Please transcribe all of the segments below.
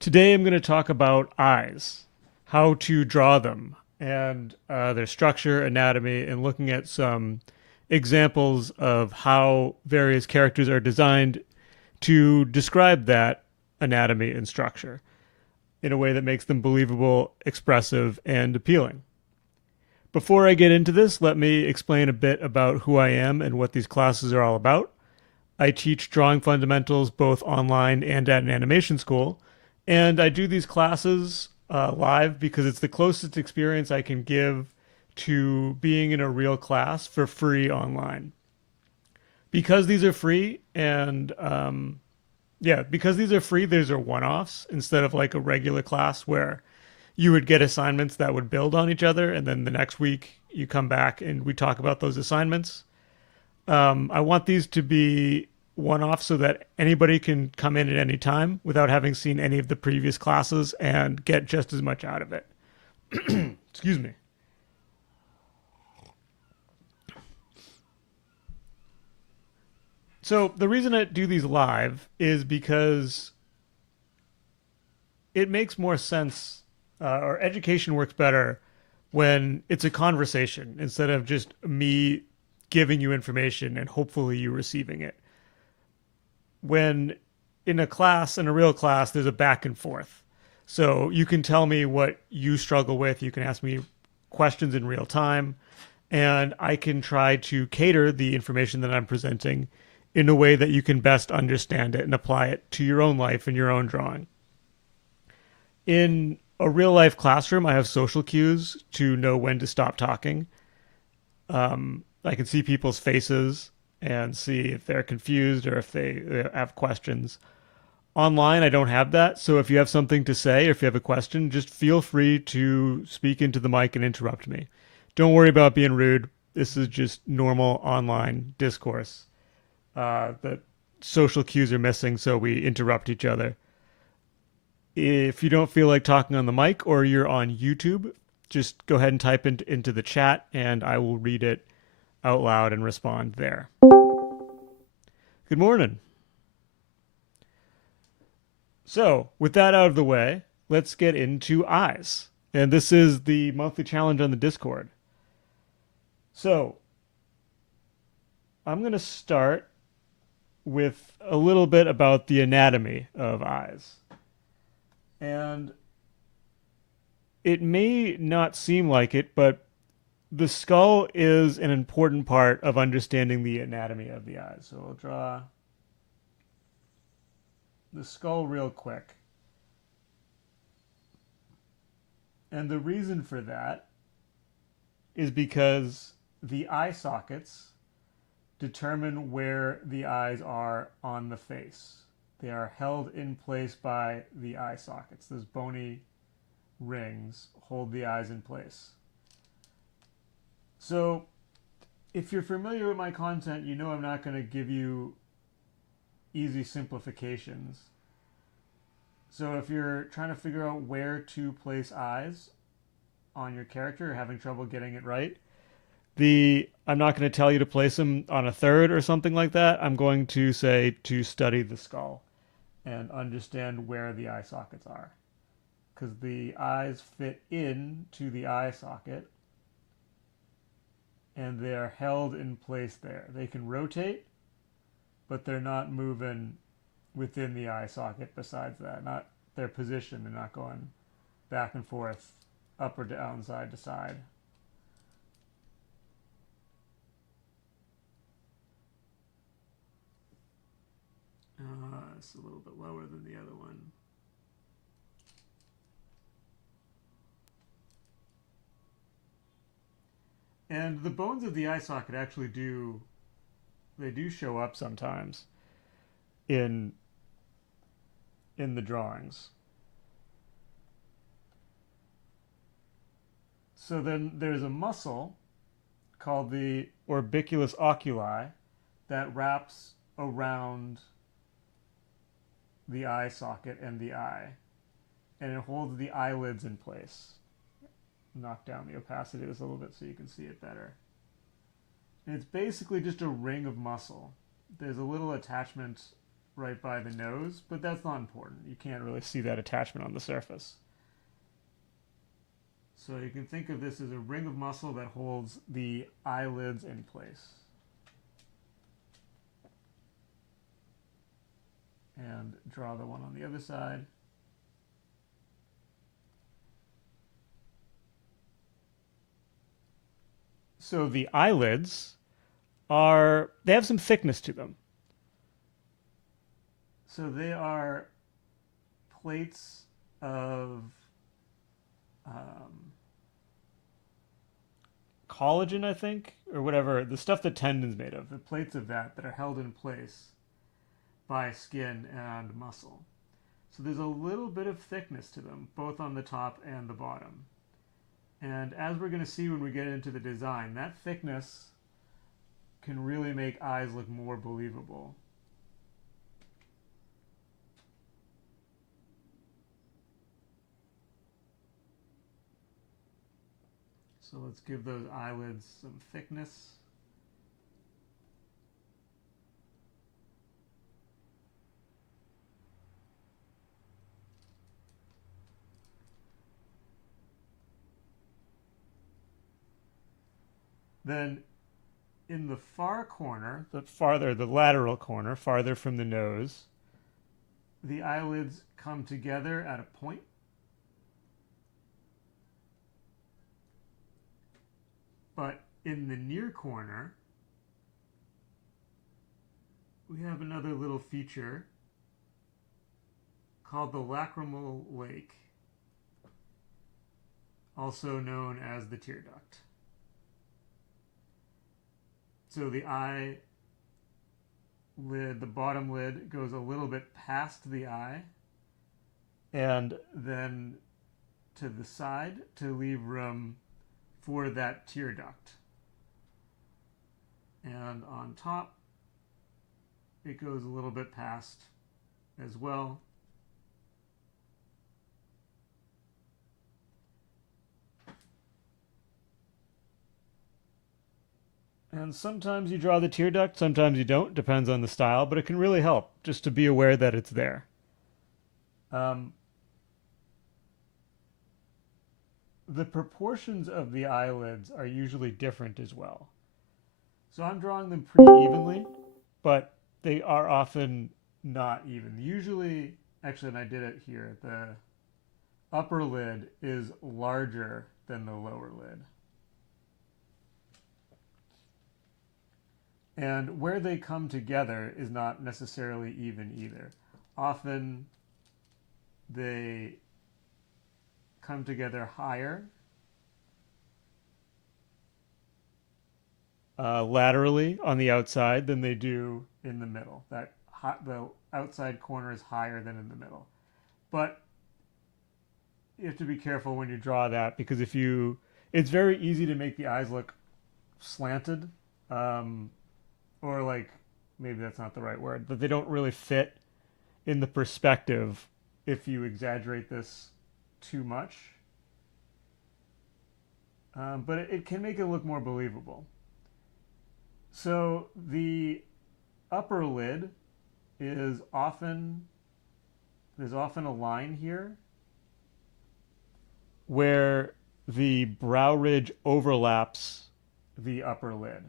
Today I'm going to talk about eyes, how to draw them, and their structure, anatomy, and looking at some examples of how various characters are designed to describe that anatomy and structure in a way that makes them believable, expressive, and appealing. Before I get into this, let me explain a bit about who I am and what these classes are all about. I teach drawing fundamentals both online and at an animation school. And I do these classes live because it's the closest experience I can give to being in a real class for free online. Because these are free and because these are free, these are one offs instead of like a regular class where you would get assignments that would build on each other. And then the next week you come back and we talk about those assignments. I want these to be one off so that anybody can come in at any time without having seen any of the previous classes and get just as much out of it. Excuse me. So, the reason I do these live is because it makes more sense, or education works better when it's a conversation instead of just me giving you information and hopefully you receiving it. When in a class, in a real class, there's a back and forth. So you can tell me what you struggle with. You can ask me questions in real time, and I can try to cater the information that I'm presenting in a way that you can best understand it and apply it to your own life and your own drawing. In a real life classroom, I have social cues to know when to stop talking. I can see people's faces and see if they're confused or if they have questions. Online, I don't have that. So if you have something to say or if you have a question, just feel free to speak into the mic and interrupt me. Don't worry about being rude. This is just normal online discourse. The social cues are missing, so we interrupt each other. If you don't feel like talking on the mic or you're on YouTube, just go ahead and type into the chat and I will read it out loud and respond there. Good morning. So, with that out of the way, let's get into eyes. And this is the monthly challenge on the Discord. So, I'm going to start with a little bit about the anatomy of eyes. And it may not seem like it, but the skull is an important part of understanding the anatomy of the eyes. So we'll draw the skull real quick. And the reason for that is because the eye sockets determine where the eyes are on the face. They are held in place by the eye sockets. Those bony rings hold the eyes in place. So, if you're familiar with my content, you know I'm not going to give you easy simplifications. So, if you're trying to figure out where to place eyes on your character, or having trouble getting it right, I'm not going to tell you to place them on a third or something like that. I'm going to say to study the skull and understand where the eye sockets are, because the eyes fit into the eye socket and they're held in place there. They can rotate, but they're not moving within the eye socket besides that. Not their position, they're not going back and forth, up or down, side to side. It's a little bit lower than the other one. And the bones of the eye socket actually do show up sometimes in the drawings. So then there's a muscle called the orbiculus oculi that wraps around the eye socket and the eye, and it holds the eyelids in place. Knock down the opacity just a little bit so you can see it better. And it's basically just a ring of muscle. There's a little attachment right by the nose, but that's not important. You can't really see that attachment on the surface. So you can think of this as a ring of muscle that holds the eyelids in place. And draw the one on the other side. So the eyelids they have some thickness to them. So they are plates of collagen, I think, or whatever, the stuff that tendon's made of, the plates of that are held in place by skin and muscle. So there's a little bit of thickness to them, both on the top and the bottom. And as we're going to see when we get into the design, that thickness can really make eyes look more believable. So let's give those eyelids some thickness. Then in the far corner, the lateral corner, farther from the nose, the eyelids come together at a point. But in the near corner, we have another little feature called the lacrimal lake, also known as the tear duct. So the eye lid, the bottom lid, goes a little bit past the eye and then to the side to leave room for that tear duct. And on top, it goes a little bit past as well. And sometimes you draw the tear duct, sometimes you don't, depends on the style, but it can really help just to be aware that it's there. The proportions of the eyelids are usually different as well. So I'm drawing them pretty evenly, but they are often not even. Usually, actually, and I did it here, the upper lid is larger than the lower lid. And where they come together is not necessarily even either. Often they come together higher, laterally on the outside than they do in the middle. The outside corner is higher than in the middle. But you have to be careful when you draw that, because it's very easy to make the eyes look slanted, or like, maybe that's not the right word, but they don't really fit in the perspective if you exaggerate this too much. But it can make it look more believable. So the upper lid there's often a line here where the brow ridge overlaps the upper lid.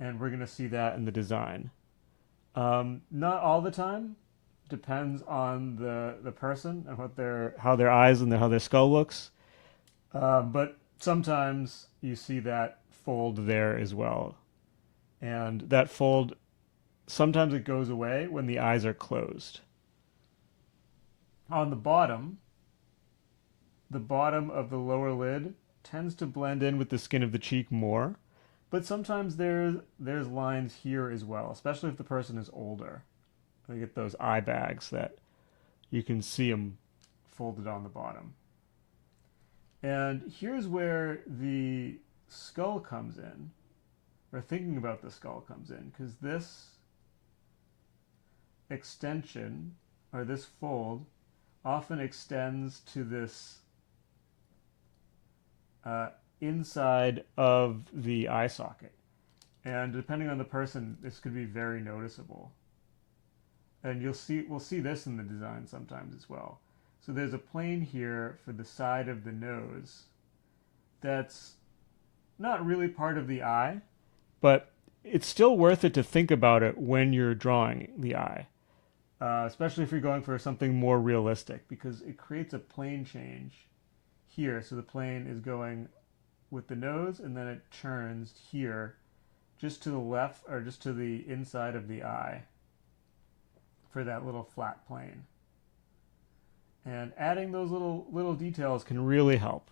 And we're going to see that in the design. Not all the time. Depends on the person and how their eyes and how their skull looks. But sometimes you see that fold there as well. And that fold, sometimes it goes away when the eyes are closed. On the bottom of the lower lid tends to blend in with the skin of the cheek more. But sometimes there's lines here as well, especially if the person is older. They get those eye bags that you can see them folded on the bottom. And here's where the skull comes in, or thinking about the skull comes in, because this extension, or this fold, often extends to this inside of the eye socket. And depending on the person, this could be very noticeable. And we'll see this in the design sometimes as well. So there's a plane here for the side of the nose that's not really part of the eye, but it's still worth it to think about it when you're drawing the eye, especially if you're going for something more realistic, because it creates a plane change here. So the plane is going with the nose, and then it turns here just to the left, or just to the inside of the eye for that little flat plane. And adding those little details can really help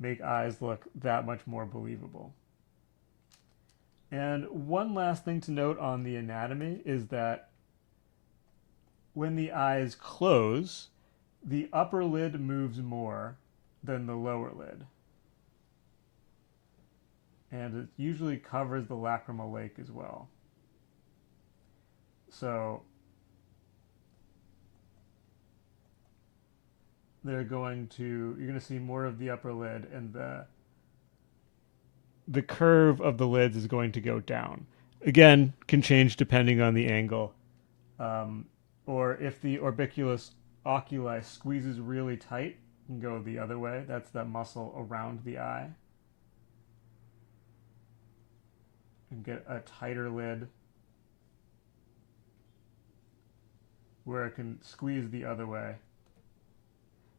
make eyes look that much more believable. And one last thing to note on the anatomy is that when the eyes close, the upper lid moves more than the lower lid. And it usually covers the lacrimal lake as well. So you're going to see more of the upper lid, and the curve of the lids is going to go down. Again, can change depending on the angle. Or if the orbiculus oculi squeezes really tight, it can go the other way. That's that muscle around the eye. And get a tighter lid where it can squeeze the other way.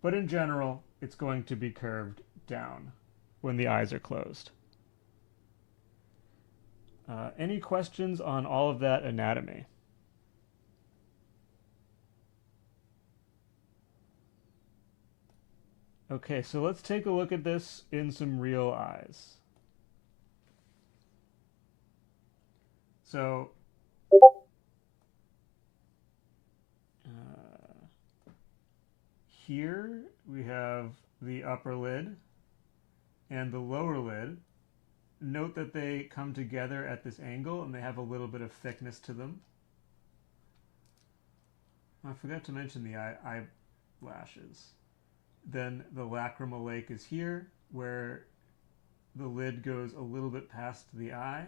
But in general, it's going to be curved down when the eyes are closed. Any questions on all of that anatomy? Okay, so let's take a look at this in some real eyes. So here we have the upper lid and the lower lid. Note that they come together at this angle and they have a little bit of thickness to them. I forgot to mention the eyelashes. Then the lacrimal lake is here, where the lid goes a little bit past the eye.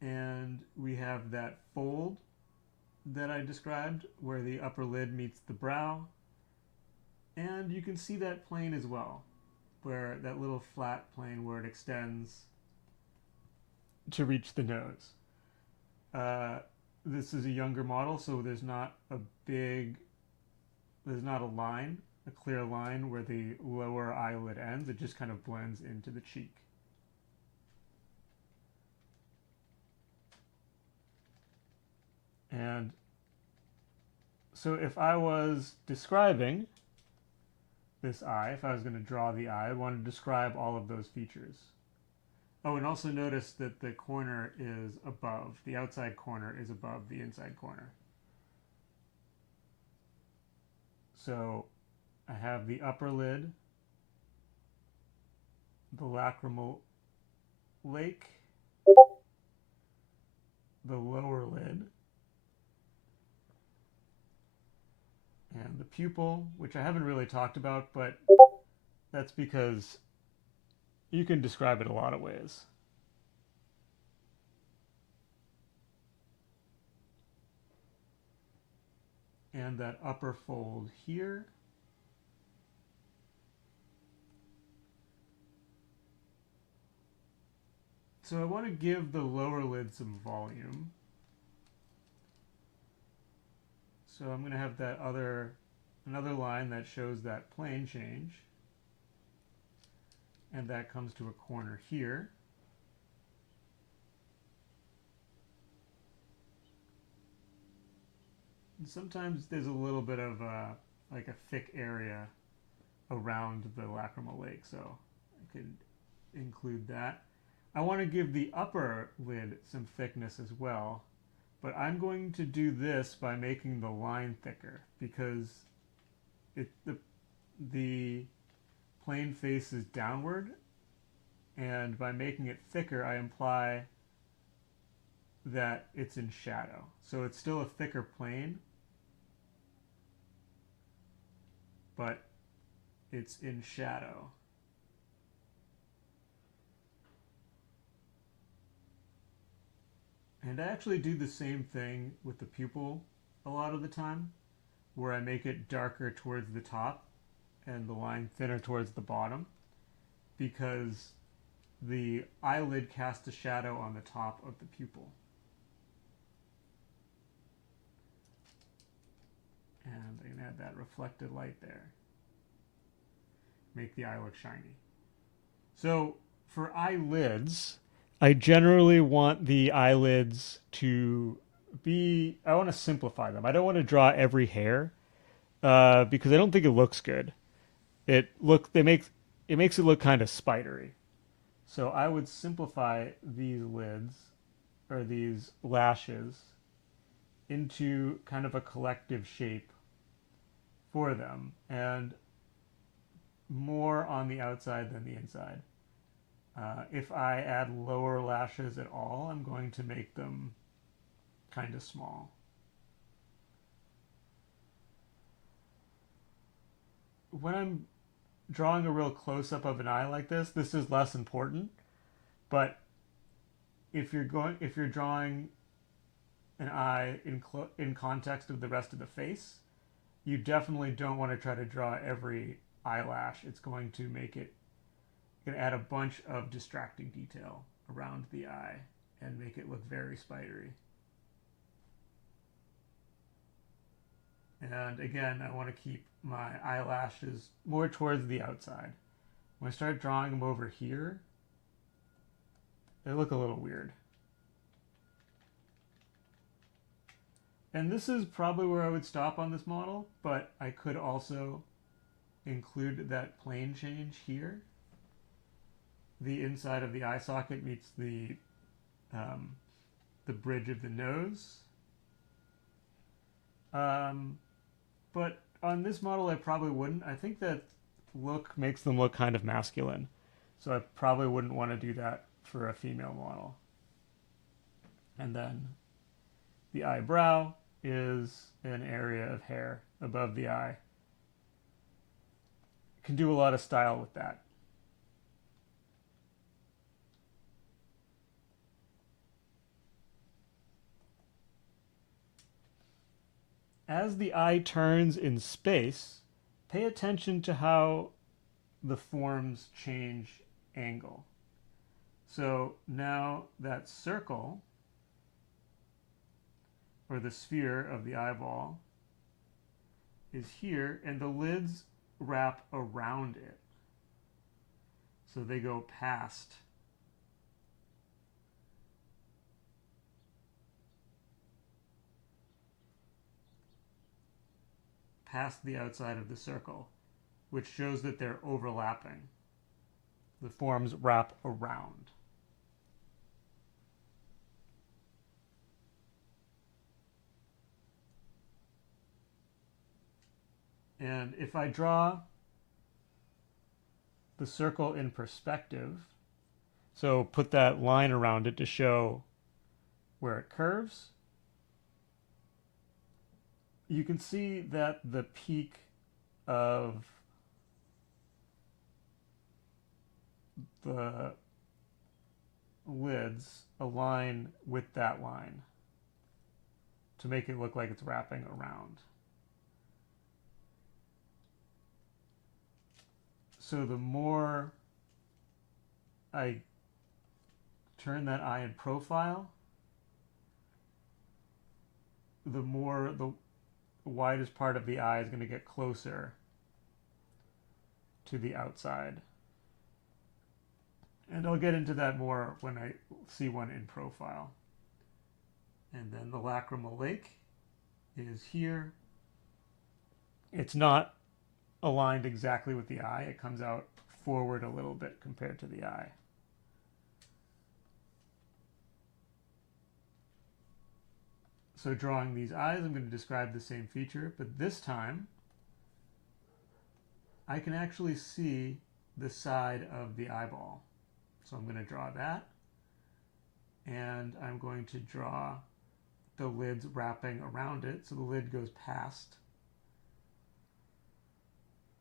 And we have that fold that I described, where the upper lid meets the brow. And you can see that plane as well, where that little flat plane where it extends to reach the nose. This is a younger model, so there's not a line, a clear line where the lower eyelid ends. It just kind of blends into the cheek. And so if I was describing this eye, if I was going to draw the eye, I want to describe all of those features. Oh, and also notice that the corner is above, the outside corner is above the inside corner. So I have the upper lid, the lacrimal lake, the lower lid, and the pupil, which I haven't really talked about, but that's because you can describe it a lot of ways. And that upper fold here. So I want to give the lower lid some volume. So I'm going to have that another line that shows that plane change. And that comes to a corner here. And sometimes there's a little bit of like a thick area around the lacrimal lake, so I could include that. I want to give the upper lid some thickness as well, but I'm going to do this by making the line thicker, because the plane faces downward, and by making it thicker I imply that it's in shadow. So it's still a thicker plane, but it's in shadow. And I actually do the same thing with the pupil a lot of the time, where I make it darker towards the top and the line thinner towards the bottom, because the eyelid casts a shadow on the top of the pupil. And I can add that reflected light there. Make the eye look shiny. So for eyelids, I generally want the eyelids to be, I want to simplify them. I don't want to draw every hair because I don't think it looks good. It makes it look kind of spidery. So I would simplify these lids or these lashes into kind of a collective shape for them, and more on the outside than the inside. If I add lower lashes at all, I'm going to make them kind of small. When I'm drawing a real close-up of an eye like this is less important. But if you're drawing an eye in context of the rest of the face, you definitely don't want to try to draw every eyelash. It's going to add a bunch of distracting detail around the eye and make it look very spidery. And again, I want to keep my eyelashes more towards the outside. When I start drawing them over here, they look a little weird. And this is probably where I would stop on this model, but I could also include that plane change here. The inside of the eye socket meets the bridge of the nose. But on this model, I probably wouldn't. I think that look makes them look kind of masculine. So I probably wouldn't want to do that for a female model. And then the eyebrow is an area of hair above the eye. Can do a lot of style with that. As the eye turns in space, pay attention to how the forms change angle. So now that circle, or the sphere of the eyeball, is here, and the lids wrap around it. So they go past the outside of the circle, which shows that they're overlapping. The forms wrap around. And if I draw the circle in perspective, so put that line around it to show where it curves, you can see that the peak of the lids align with that line to make it look like it's wrapping around. So the more I turn that eye in profile, the more the widest part of the eye is going to get closer to the outside. And I'll get into that more when I see one in profile. And then the lacrimal lake is here. It's not aligned exactly with the eye. It comes out forward a little bit compared to the eye. So drawing these eyes, I'm going to describe the same feature, but this time I can actually see the side of the eyeball. So I'm going to draw that, and I'm going to draw the lids wrapping around it. So the lid goes past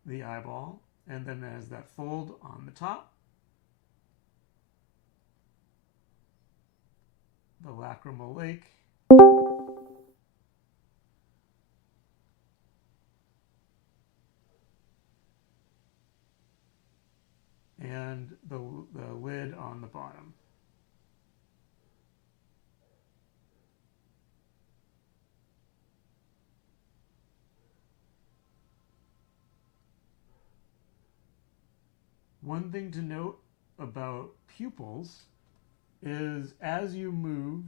the eyeball, and then there's that fold on the top. the lacrimal lake. And the lid on the bottom. One thing to note about pupils is as you move,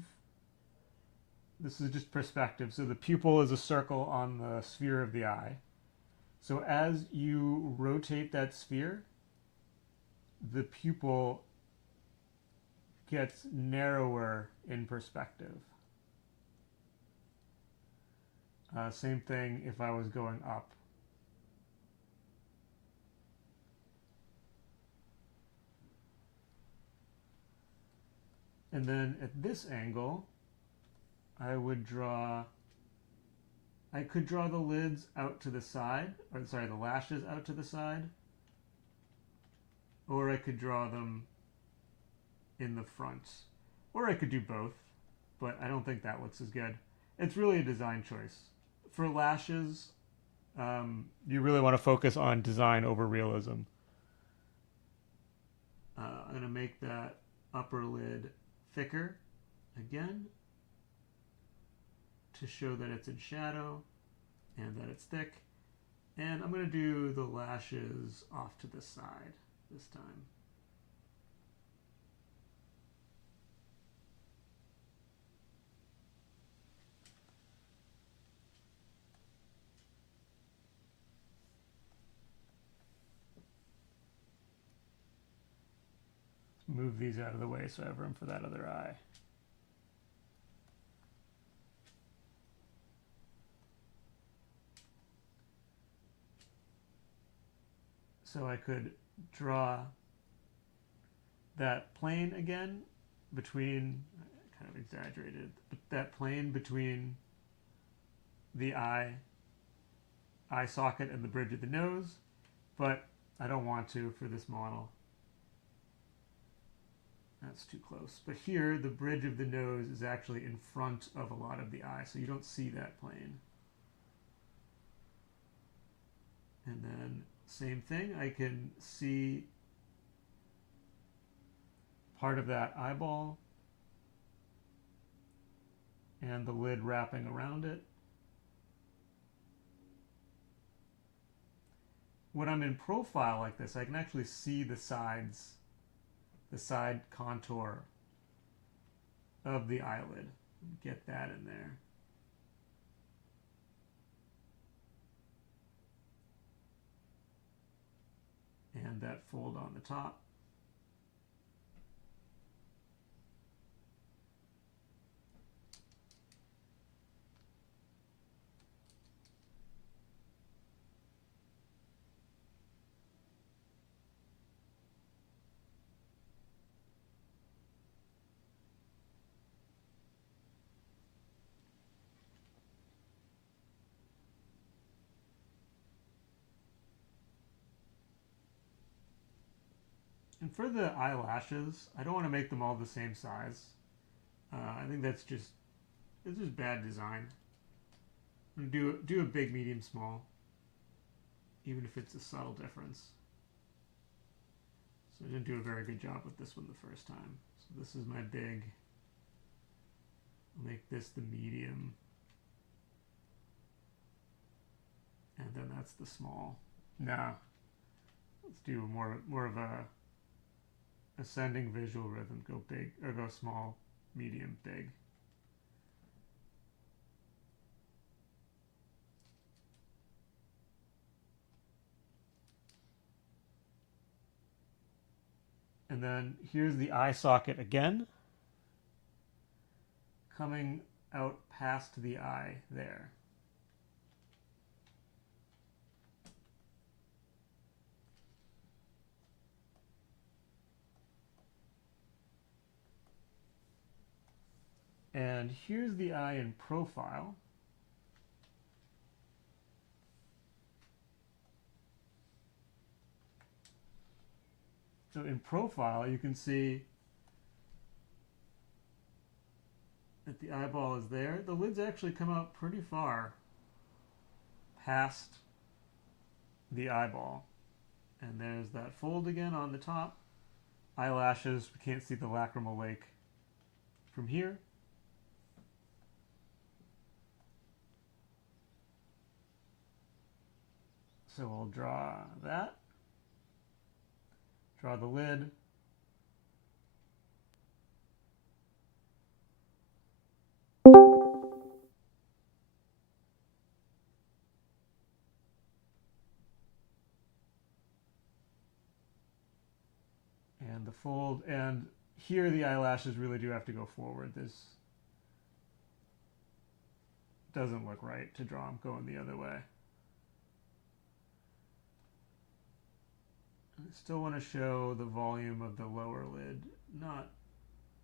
this is just perspective, so the pupil is a circle on the sphere of the eye. So as you rotate that sphere, the pupil gets narrower in perspective. Same thing if I was going up. And then at this angle, I could draw the lids out to the side, or sorry, the lashes out to the side, or I could draw them in the front, or I could do both, but I don't think that looks as good. It's really a design choice. For lashes, you really want to focus on design over realism. I'm going to make that upper lid thicker again to show that it's in shadow and that it's thick. And I'm going to do the lashes off to the side this time. Move these out of the way so I have room for that other eye. So I could draw that plane again between, kind of exaggerated, but that plane between the eye socket and the bridge of the nose, but I don't want to for this model. That's too close. But here, the bridge of the nose is actually in front of a lot of the eye, so you don't see that plane. And then, same thing, I can see part of that eyeball and the lid wrapping around it. When I'm in profile like this, I can actually see the sides, the side contour of the eyelid. Get that in there. And that fold on the top. And for the eyelashes, I don't want to make them all the same size. I think it's just bad design. I'm gonna do a big, medium, small, even if it's a subtle difference. So I didn't do a very good job with this one the first time. So this is my big. I'll make this the medium, and then that's the small. Now, let's do more of a ascending visual rhythm. Go big, or go small, medium, big. And then here's the eye socket again, coming out past the eye there. And here's the eye in profile. So in profile, you can see that the eyeball is there. The lids actually come out pretty far past the eyeball. And there's that fold again on the top. Eyelashes, we can't see the lacrimal lake from here. So we'll draw that. Draw the lid. And the fold, and here the eyelashes really do have to go forward. This doesn't look right to draw them going the other way. I still want to show the volume of the lower lid, not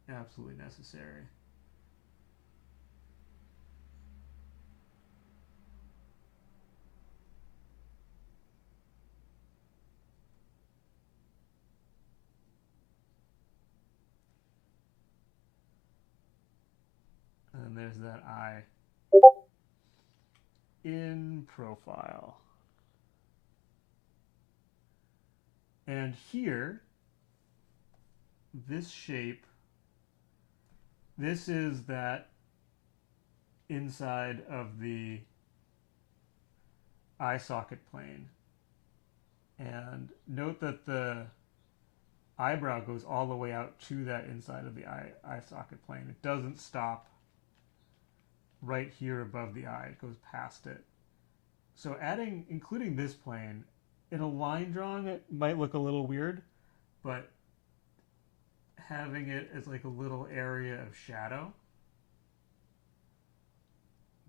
absolutely necessary. And then there's that eye in profile. And here, this shape, this is that inside of the eye socket plane. And note that the eyebrow goes all the way out to that inside of the eye socket plane. It doesn't stop right here above the eye. It goes past it. So including this plane, in a line drawing it might look a little weird, but having it as like a little area of shadow,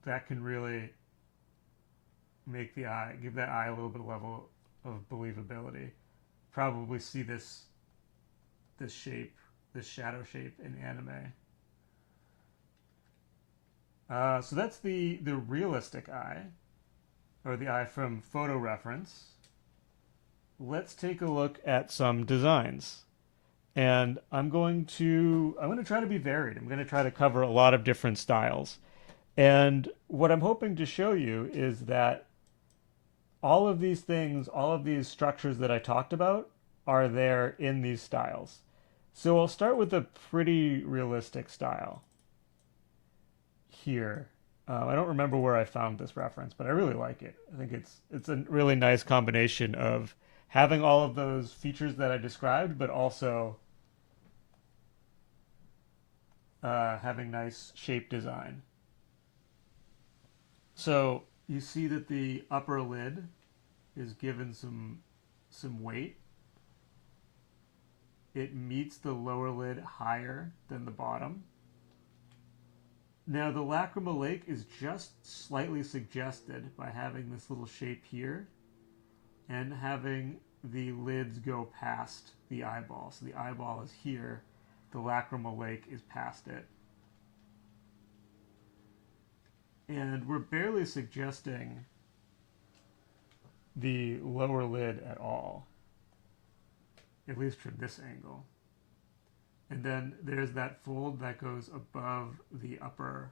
that can really make the eye, give that eye a little bit of level of believability. Probably see this shape, this shadow shape in anime. So that's the realistic eye, or the eye from photo reference. Let's take a look at some designs. And I'm going to try to be varied. I'm going to try to cover a lot of different styles. And what I'm hoping to show you is that all of these things, all of these structures that I talked about are there in these styles. So I'll start with a pretty realistic style here. I don't remember where I found this reference, but I really like it. I think it's a really nice combination of having all of those features that I described, but also having nice shape design. So you see that the upper lid is given some weight. It meets the lower lid higher than the bottom. Now the lacrimal lake is just slightly suggested by having this little shape here and having the lids go past the eyeball. So the eyeball is here, the lacrimal lake is past it. And we're barely suggesting the lower lid at all, at least from this angle. And then there's that fold that goes above the upper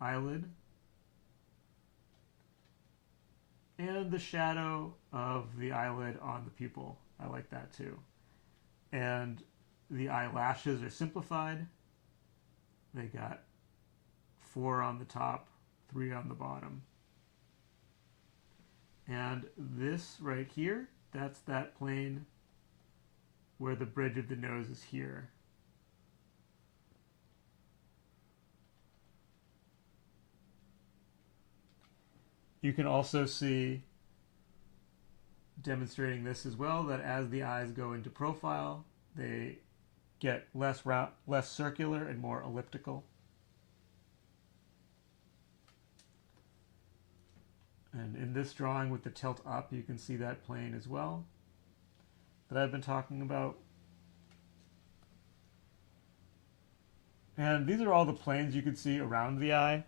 eyelid. And the shadow of the eyelid on the pupil. I like that too. And the eyelashes are simplified. They got 4 on the top, 3 on the bottom. And this right here, that's that plane where the bridge of the nose is here. You can also see, demonstrating this as well, that as the eyes go into profile, they get less circular and more elliptical. And in this drawing with the tilt up, you can see that plane as well that I've been talking about. And these are all the planes you can see around the eye.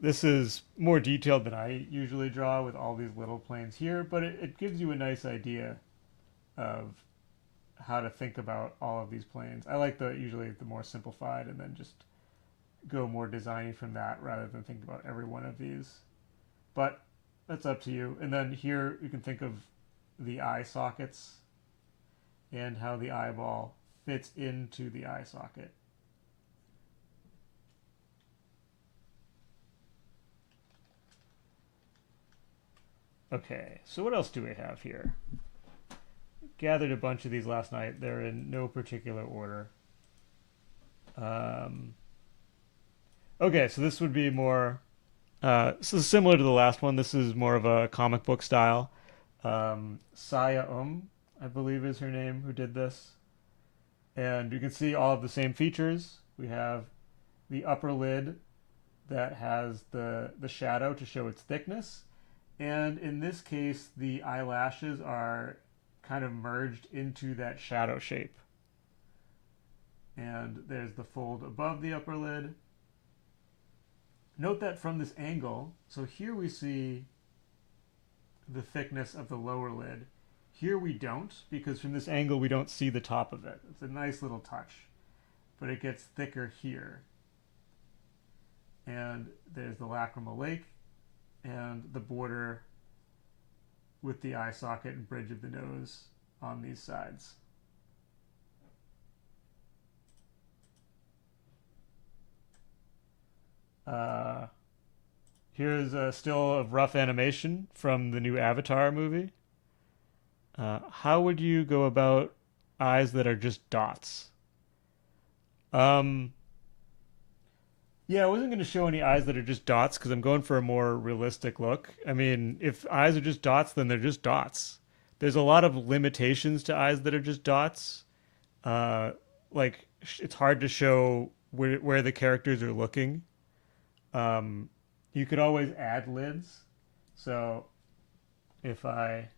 This is more detailed than I usually draw with all these little planes here, but it gives you a nice idea of how to think about all of these planes. I like usually the more simplified and then just go more designy from that rather than think about every one of these. But that's up to you. And then here you can think of the eye sockets and how the eyeball fits into the eye socket. Okay, so what else do we have here? Gathered a bunch of these last night. They're in no particular order. Um, okay, so this would be more. This is similar to the last one. This is more of a comic book style. Saya I believe is her name, who did this. And you can see all of the same features. We have the upper lid that has the shadow to show its thickness. And in this case, the eyelashes are kind of merged into that shadow shape. And there's the fold above the upper lid. Note that from this angle, so here we see the thickness of the lower lid. Here we don't, because from this angle we don't see the top of it. It's a nice little touch, but it gets thicker here. And there's the lacrimal lake and the border with the eye socket and bridge of the nose on these sides. Here's a still of rough animation from the new Avatar movie. How would you go about eyes that are just dots? Um, yeah, I wasn't going to show any eyes that are just dots because I'm going for a more realistic look. I mean, if eyes are just dots, then they're just dots. There's a lot of limitations to eyes that are just dots. Uh, like it's hard to show where the characters are looking. Um, you could always add lids. So if I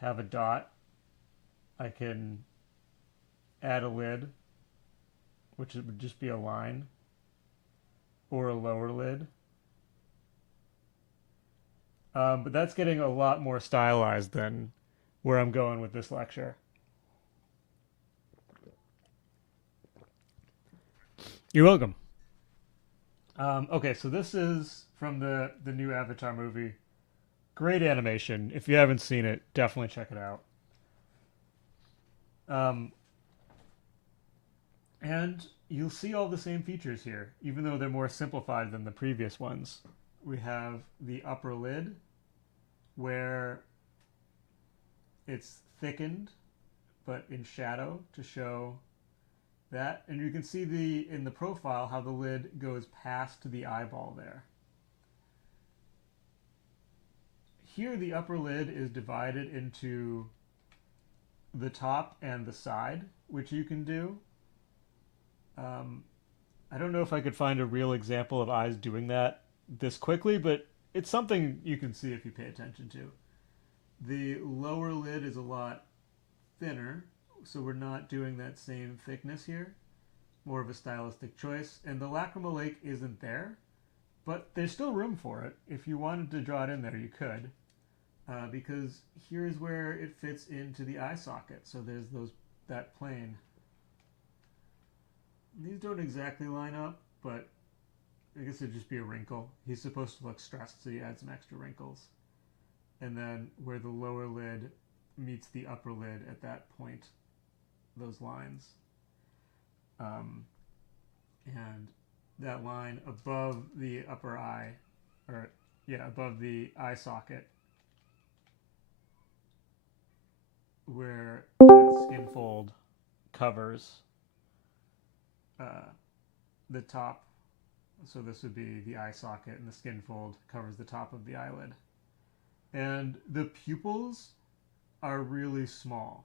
have a dot, I can add a lid, which would just be a line, or a lower lid. But that's getting a lot more stylized than where I'm going with this lecture. You're welcome. Okay, so this is from the new Avatar movie. Great animation. If you haven't seen it, definitely check it out. Um, and you'll see all the same features here, even though they're more simplified than the previous ones. We have the upper lid, where it's thickened, but in shadow to show that. And you can see in the profile how the lid goes past the eyeball there. Here the upper lid is divided into the top and the side, which you can do. I don't know if I could find a real example of eyes doing that this quickly, but it's something you can see if you pay attention to. The lower lid is a lot thinner, so we're not doing that same thickness here. More of a stylistic choice. And the lacrimal lake isn't there, but there's still room for it. If you wanted to draw it in there, you could. Because here's where it fits into the eye socket. So there's that plane. These don't exactly line up, but I guess it'd just be a wrinkle. He's supposed to look stressed, so you add some extra wrinkles. And then where the lower lid meets the upper lid at that point, those lines. And that line above the upper eye, above the eye socket, where the skin fold covers the top. So this would be the eye socket, and the skin fold covers the top of the eyelid. And the pupils are really small.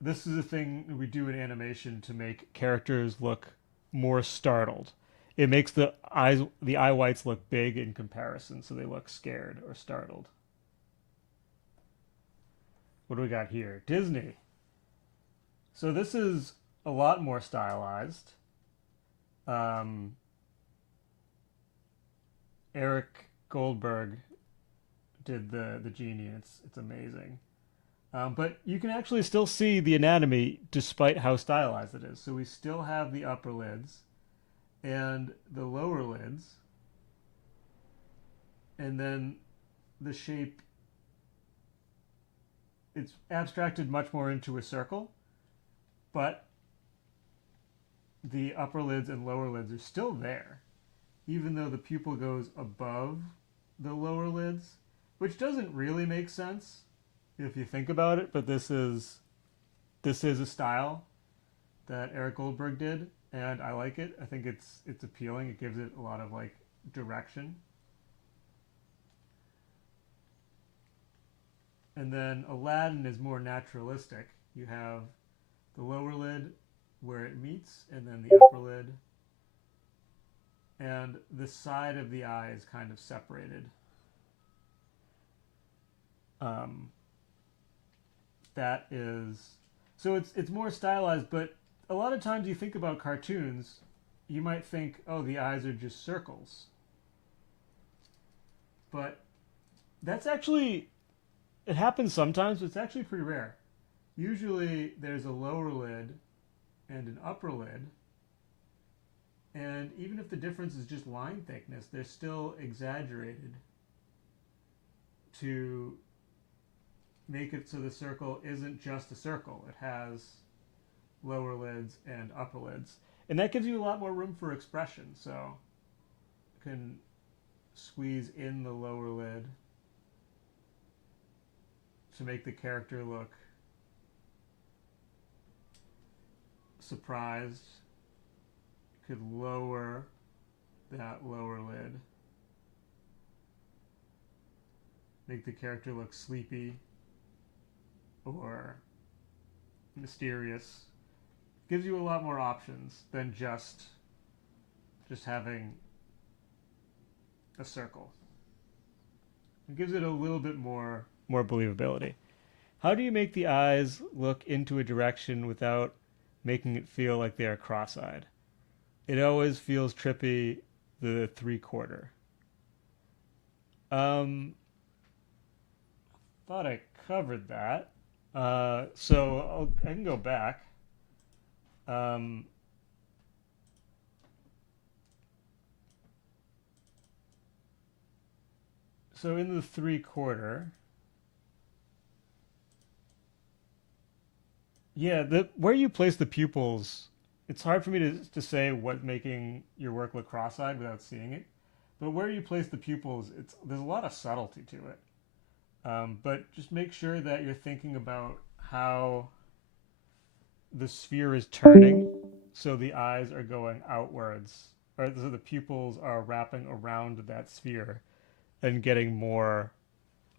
This is a thing we do in animation to make characters look more startled. It makes the eye whites look big in comparison, so they look scared or startled. What do we got here? Disney. So this is a lot more stylized. Eric Goldberg did the genie. It's amazing. But you can actually still see the anatomy despite how stylized it is. So we still have the upper lids. and the lower lids, and then the shape, it's abstracted much more into a circle, but the upper lids and lower lids are still there, even though the pupil goes above the lower lids, which doesn't really make sense if you think about it, but this is a style that Eric Goldberg did, and I like it. I think it's appealing. It gives it a lot of like direction. And then Aladdin is more naturalistic. You have the lower lid where it meets, and then the upper lid, and the side of the eye is kind of separated. Um, that is so it's more stylized, but a lot of times you think about cartoons, you might think, oh, the eyes are just circles, but that's actually it happens sometimes, but it's actually pretty rare. Usually there's a lower lid and an upper lid, and even if the difference is just line thickness, they're still exaggerated to make it so the circle isn't just a circle. It has lower lids and upper lids. And that gives you a lot more room for expression. So you can squeeze in the lower lid to make the character look surprised. You could lower that lower lid, make the character look sleepy or mysterious. Gives you a lot more options than just having a circle. It gives it a little bit more believability. How do you make the eyes look into a direction without making it feel like they are cross-eyed? It always feels trippy, the 3/4. Thought I covered that. I can go back. Um, so in the 3/4, yeah, the where you place the pupils, it's hard for me to say what making your work look cross-eyed without seeing it. But where you place the pupils, there's a lot of subtlety to it. But just make sure that you're thinking about how the sphere is turning, so the eyes are going outwards, or so the pupils are wrapping around that sphere and getting more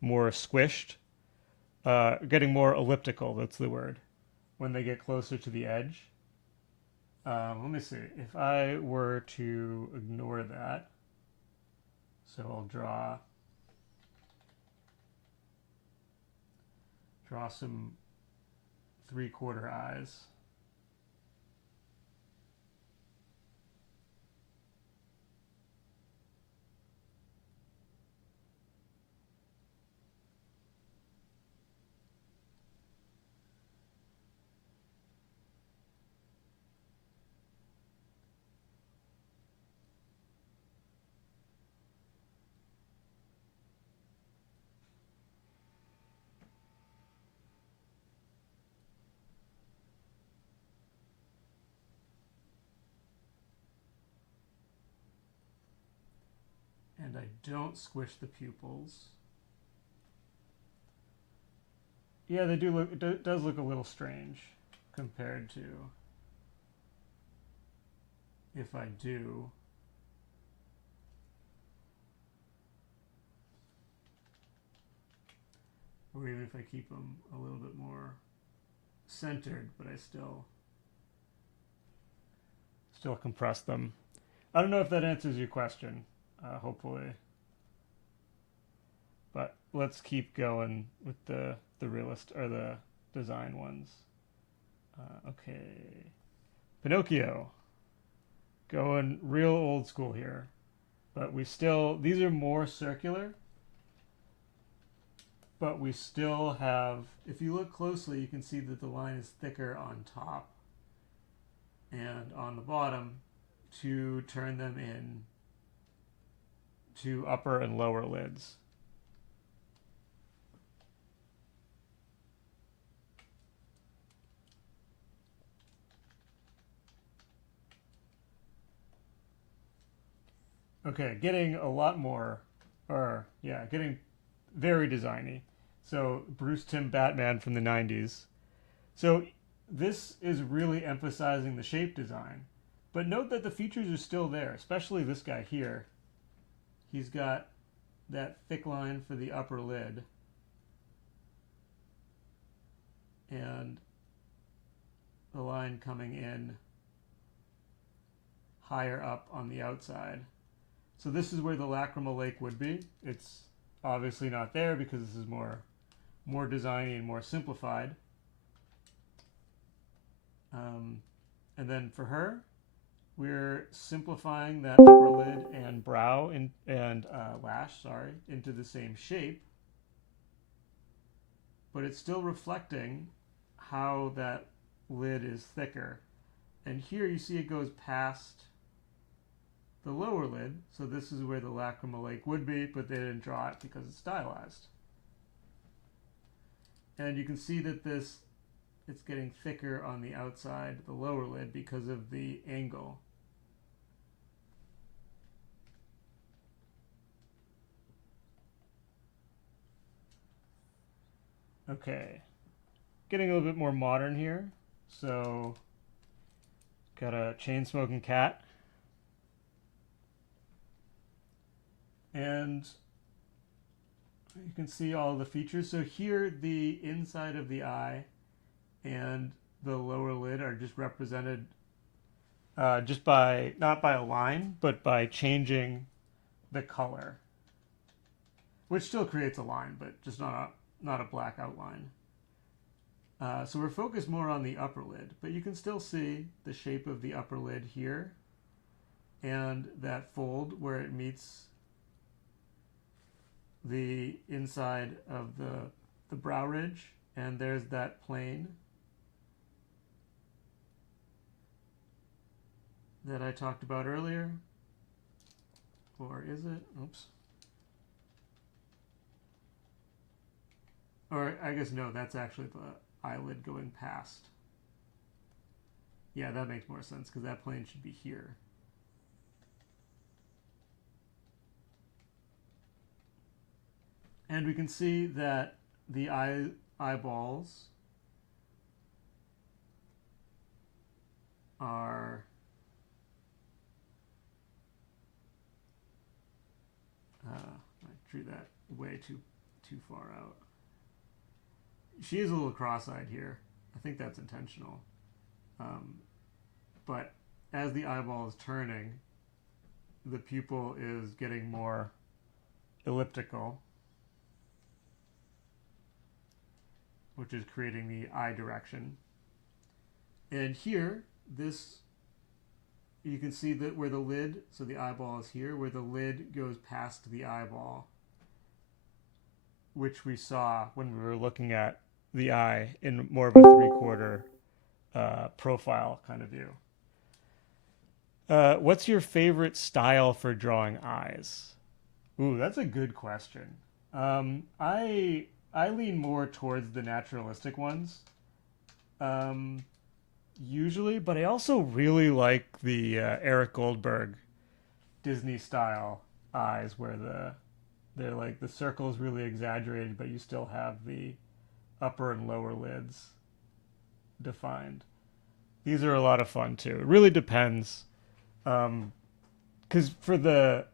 squished, getting more elliptical. That's the word. When they get closer to the edge. Let me see. If I were to ignore that, so I'll draw some 3/4 eyes. And I don't squish the pupils. Yeah, they do look. It does look a little strange compared to if I do. Or even if I keep them a little bit more centered, but I still compress them. I don't know if that answers your question. Hopefully, but let's keep going with the realist or the design ones. Okay, Pinocchio, going real old school here, but these are more circular, but we still have, if you look closely, you can see that the line is thicker on top, and on the bottom to turn them in to upper and lower lids. Okay, getting a lot more, or yeah, getting very designy. So Bruce Timm Batman from the 90s. So this is really emphasizing the shape design. But note that the features are still there, especially this guy here. He's got that thick line for the upper lid and the line coming in higher up on the outside. So this is where the Lacrimal Lake would be. It's obviously not there because this is more designy and more simplified. And then for her, we're simplifying that upper lid and brow and lash, into the same shape. But it's still reflecting how that lid is thicker. And here you see it goes past the lower lid, so this is where the Lacrimal Lake would be, but they didn't draw it because it's stylized. And you can see that it's getting thicker on the outside, the lower lid, because of the angle. Okay, getting a little bit more modern here. So, got a chain smoking cat. And you can see all the features. So here, the inside of the eye and the lower lid are just represented just by, not by a line, but by changing the color, which still creates a line, but just not a black outline. So we're focused more on the upper lid, but you can still see the shape of the upper lid here and that fold where it meets the inside of the brow ridge, and there's that plane that I talked about earlier. Or is it? Oops. Or I guess no, that's actually the eyelid going past. Yeah, that makes more sense because that plane should be here. And we can see that the eyeballs are I drew that way too far out. She is a little cross-eyed here. I think that's intentional. But as the eyeball is turning, the pupil is getting more elliptical, which is creating the eye direction. And here, you can see that where the lid, so the eyeball is here, where the lid goes past the eyeball, which we saw when we were looking at the eye in more of a three-quarter profile kind of view. What's your favorite style for drawing eyes? Ooh, that's a good question. I lean more towards the naturalistic ones, usually, but I also really like the Eric Goldberg Disney style eyes, where they're like the circle is really exaggerated, but you still have the upper and lower lids defined. These are a lot of fun too. It really depends, because for the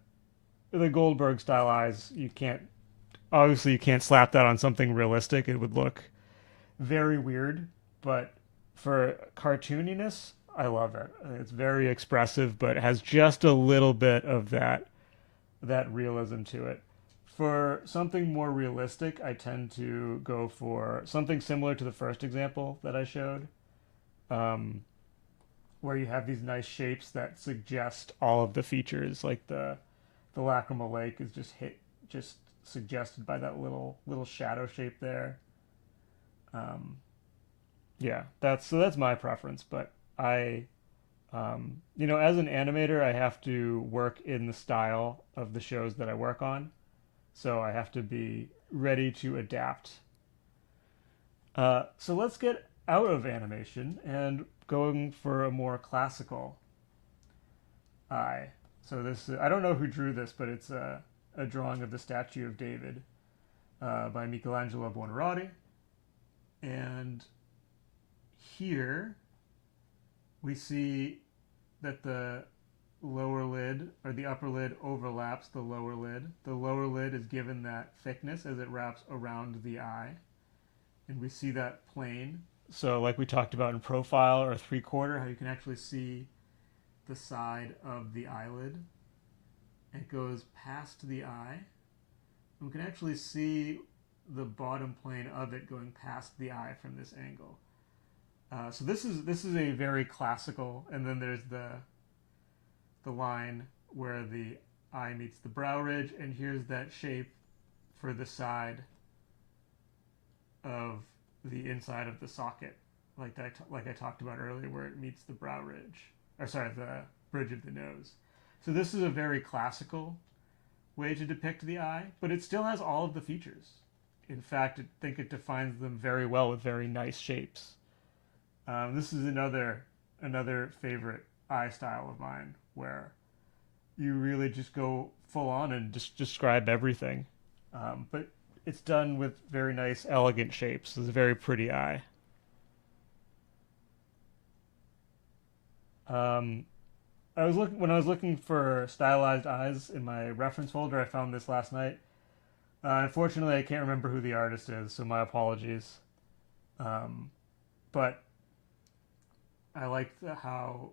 Goldberg style eyes, you can't slap that on something realistic. It would look very weird. But for cartooniness, I love it. It's very expressive, but has just a little bit of that realism to it. For something more realistic, I tend to go for something similar to the first example that I showed, where you have these nice shapes that suggest all of the features, like the Lacrimal Lake is just suggested by that little shadow shape there. Yeah, that's my preference, but I As an animator, I have to work in the style of the shows that I work on, so I have to be ready to adapt. So let's get out of animation and going for a more classical eye. So this, I don't know who drew this, but it's a drawing of the statue of David by Michelangelo Buonarroti. And here we see that the lower lid or the upper lid overlaps the lower lid. The lower lid is given that thickness as it wraps around the eye. And we see that plane. So like we talked about in profile or 3/4, how you can actually see the side of the eyelid. It goes past the eye. And we can actually see the bottom plane of it going past the eye from this angle. So this is a very classical, and then there's the line where the eye meets the brow ridge, and here's that shape for the side of the inside of the socket, like I talked about earlier, where it meets the brow ridge, or sorry, the bridge of the nose. So this is a very classical way to depict the eye, but it still has all of the features. In fact, I think it defines them very well with very nice shapes. This is another favorite eye style of mine, where you really just go full on and just describe everything. But it's done with very nice, elegant shapes. It's a very pretty eye. Um, when I was looking for stylized eyes in my reference folder. I found this last night. Unfortunately, I can't remember who the artist is, so my apologies. But I like how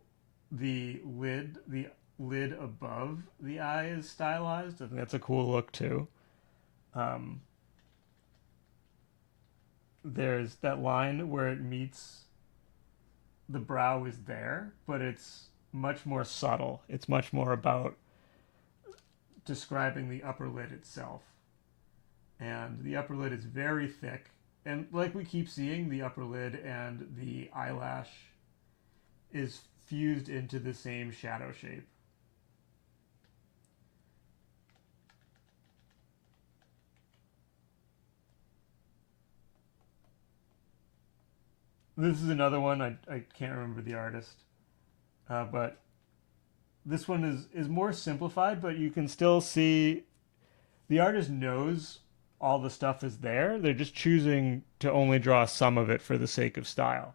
the lid above the eye is stylized. I think that's a cool look too. Um, there's that line where it meets the brow is there, but it's much more subtle. It's much more about describing the upper lid itself. And the upper lid is very thick. And like we keep seeing, the upper lid and the eyelash is fused into the same shadow shape. This is another one. I can't remember the artist. But this one is more simplified, but you can still see the artist knows all the stuff is there. They're just choosing to only draw some of it for the sake of style.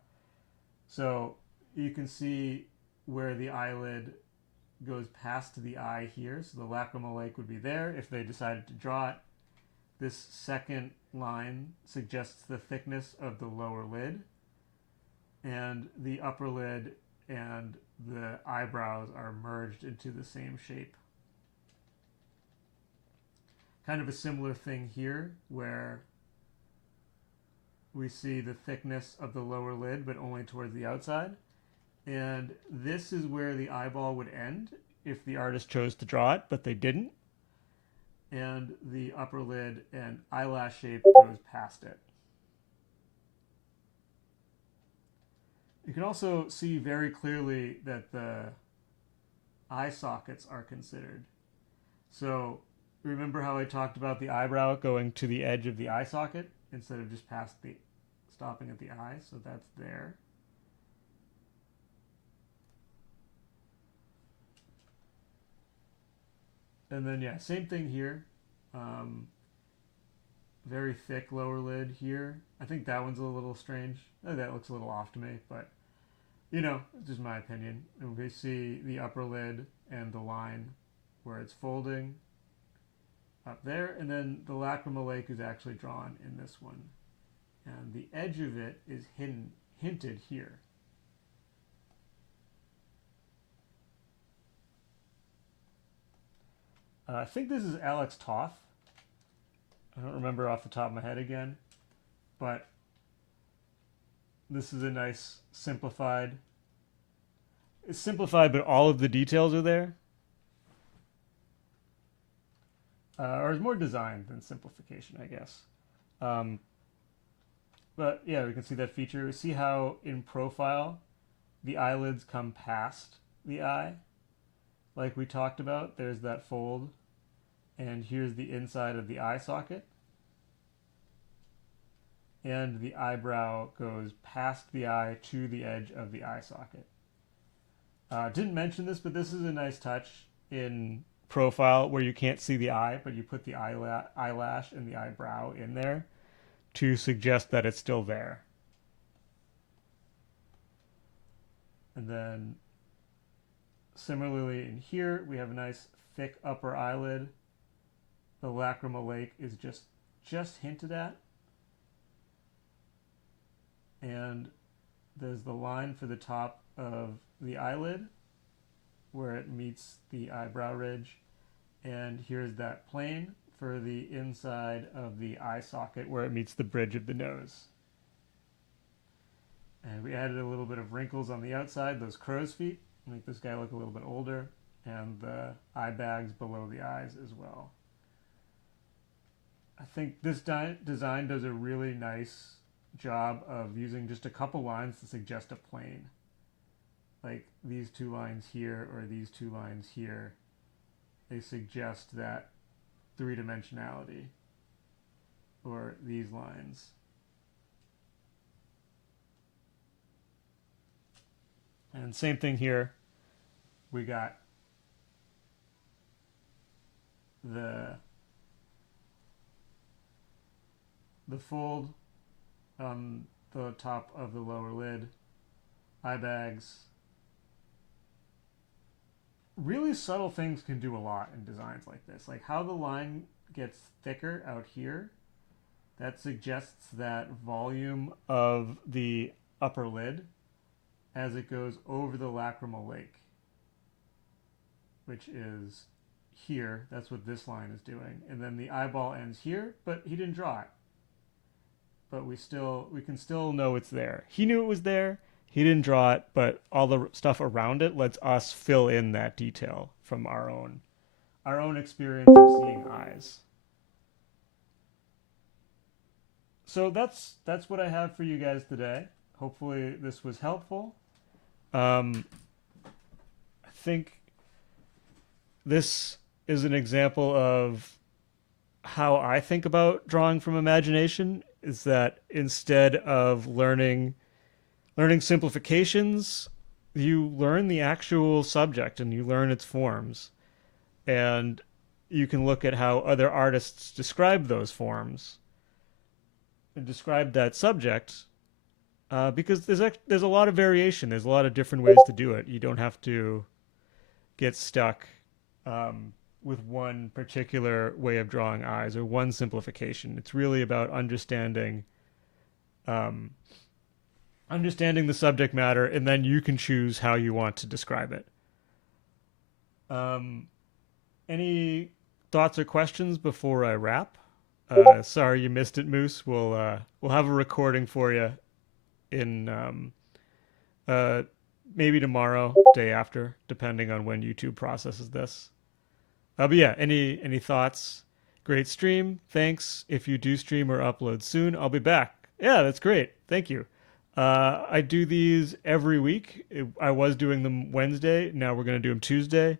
So you can see where the eyelid goes past the eye here. So the lacrimal lake would be there if they decided to draw it. This second line suggests the thickness of the lower lid, and the upper lid and the eyebrows are merged into the same shape. Kind of a similar thing here, where we see the thickness of the lower lid, but only towards the outside. And this is where the eyeball would end if the artist chose to draw it, but they didn't. And the upper lid and eyelash shape goes past it. You can also see very clearly that the eye sockets are considered. So remember how I talked about the eyebrow going to the edge of the eye socket instead of just past the stopping at the eye? So that's there. And then, yeah, same thing here. Very thick lower lid here. I think that one's a little strange. That looks a little off to me, but it's just my opinion. And we see the upper lid and the line where it's folding up there, and then the lacrimal lake is actually drawn in this one. And the edge of it is hinted here. I think this is Alex Toth. I don't remember off the top of my head again, but this is a nice simplified. It's simplified, but all of the details are there. Or it's more design than simplification, I guess. But yeah, we can see that feature. We see how in profile the eyelids come past the eye, like we talked about. There's that fold, and here's the inside of the eye socket. And the eyebrow goes past the eye to the edge of the eye socket. Didn't mention this, but this is a nice touch in profile where you can't see the eye, but you put the eyelash and the eyebrow in there to suggest that it's still there. And then similarly in here, we have a nice thick upper eyelid. The lacrimal lake is just hinted at. And there's the line for the top of the eyelid where it meets the eyebrow ridge. And here's that plane for the inside of the eye socket where it meets the bridge of the nose. And we added a little bit of wrinkles on the outside, those crow's feet, make this guy look a little bit older, and the eye bags below the eyes as well. I think this design does a really nice job of using just a couple lines to suggest a plane. Like these two lines here or these two lines here, they suggest that three-dimensionality, or these lines. And same thing here. We got the fold on the top of the lower lid, eye bags. Really subtle things can do a lot in designs like this. Like how the line gets thicker out here, that suggests that volume of the upper lid as it goes over the lacrimal lake, which is here. That's what this line is doing. And then the eyeball ends here, but he didn't draw it. But we can still know it's there. He knew it was there. He didn't draw it, but all the stuff around it lets us fill in that detail from our own experience of seeing eyes. So that's what I have for you guys today. Hopefully this was helpful. I think this is an example of how I think about drawing from imagination, is that instead of learning simplifications, you learn the actual subject and you learn its forms. And you can look at how other artists describe those forms and describe that subject, because there's a lot of variation. There's a lot of different ways to do it. You don't have to get stuck with one particular way of drawing eyes or one simplification. It's really about understanding the subject matter, and then you can choose how you want to describe it. Any thoughts or questions before I wrap? Sorry you missed it, Moose. We'll have a recording for you in maybe tomorrow, day after, depending on when YouTube processes this. But yeah, any thoughts? Great stream. Thanks. If you do stream or upload soon, I'll be back. Yeah, that's great. Thank you. I do these every week. I was doing them Wednesday. Now we're going to do them Tuesday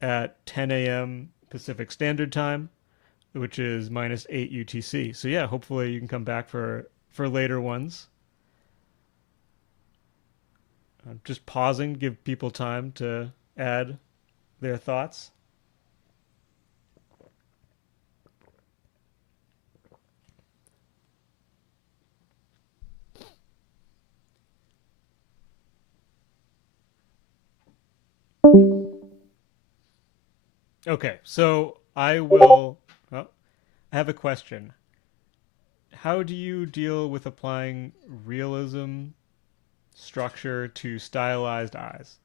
at 10 a.m. Pacific Standard Time, which is -8 UTC. So yeah, hopefully you can come back for later ones. Just pausing, give people time to add their thoughts. Okay, so I have a question. How do you deal with applying realism structure to stylized eyes?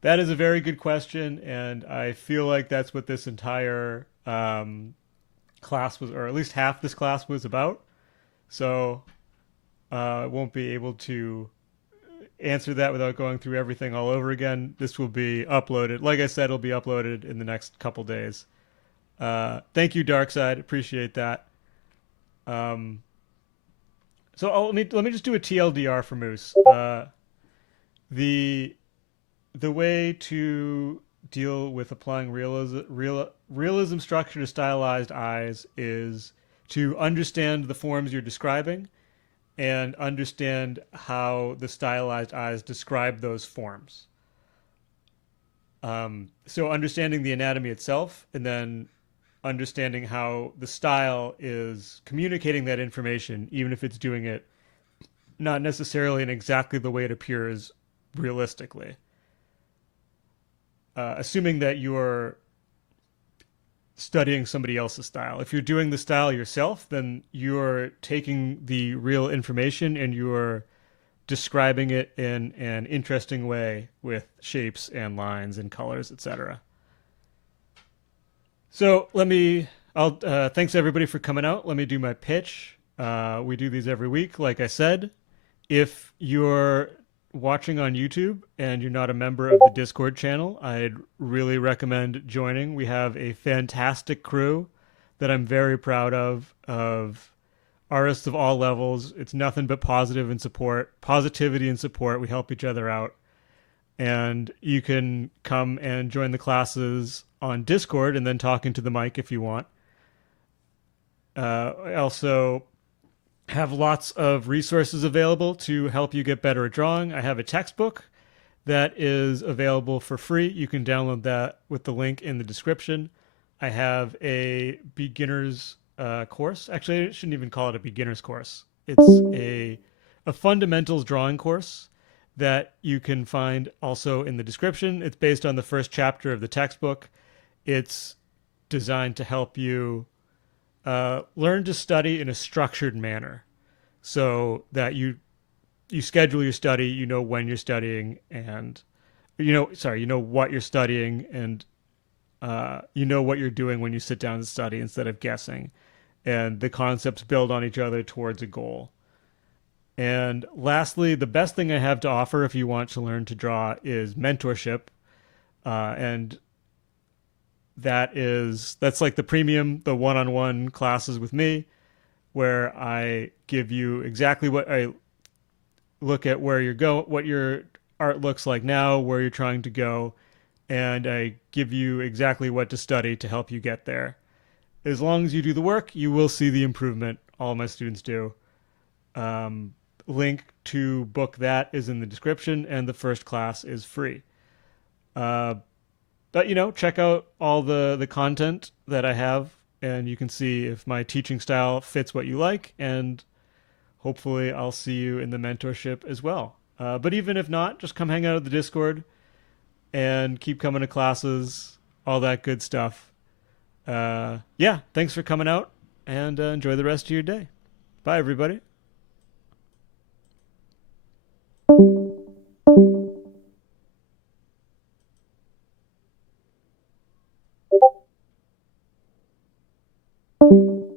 That is a very good question, and I feel like that's what this entire class was, or at least half this class was about. So I won't be able to answer that without going through everything all over again. This will be uploaded. Like I said, it'll be uploaded in the next couple days. Thank you, Darkside. Appreciate that. So let me just do a TLDR for Moose. the the way to deal with applying realism structure to stylized eyes is to understand the forms you're describing and understand how the stylized eyes describe those forms. So understanding the anatomy itself and then understanding how the style is communicating that information, even if it's doing it not necessarily in exactly the way it appears realistically. Assuming that you're studying somebody else's style. If you're doing the style yourself, then you're taking the real information and you're describing it in an interesting way with shapes and lines and colors, etc. So I'll thanks everybody for coming out. Let me do my pitch. We do these every week, like I said. If you're watching on YouTube and you're not a member of the Discord channel, I'd really recommend joining. We have a fantastic crew that I'm very proud of artists of all levels. It's nothing but positivity and support. We help each other out. And you can come and join the classes on Discord and then talk into the mic if you want. I also have lots of resources available to help you get better at drawing. I have a textbook that is available for free. You can download that with the link in the description. I have a beginner's course. Actually, I shouldn't even call it a beginner's course. It's a fundamentals drawing course that you can find also in the description. It's based on the first chapter of the textbook. It's designed to help you learn to study in a structured manner so that you schedule your study, you know when you're studying, and you know what you're studying, and you know what you're doing when you sit down to study instead of guessing, and the concepts build on each other towards a goal. And lastly, the best thing I have to offer if you want to learn to draw is mentorship. And that's like the premium, the one-on-one classes with me, where I give you exactly what I look at, where you're going, what your art looks like now, where you're trying to go, and I give you exactly what to study to help you get there. As long as you do the work, you will see the improvement. All my students do. Link to book that is in the description, and the first class is free. But check out all the content that I have, and you can see if my teaching style fits what you like, and hopefully I'll see you in the mentorship as well. But even if not, just come hang out at the Discord and keep coming to classes, all that good stuff. Yeah, thanks for coming out, and enjoy the rest of your day. Bye, everybody.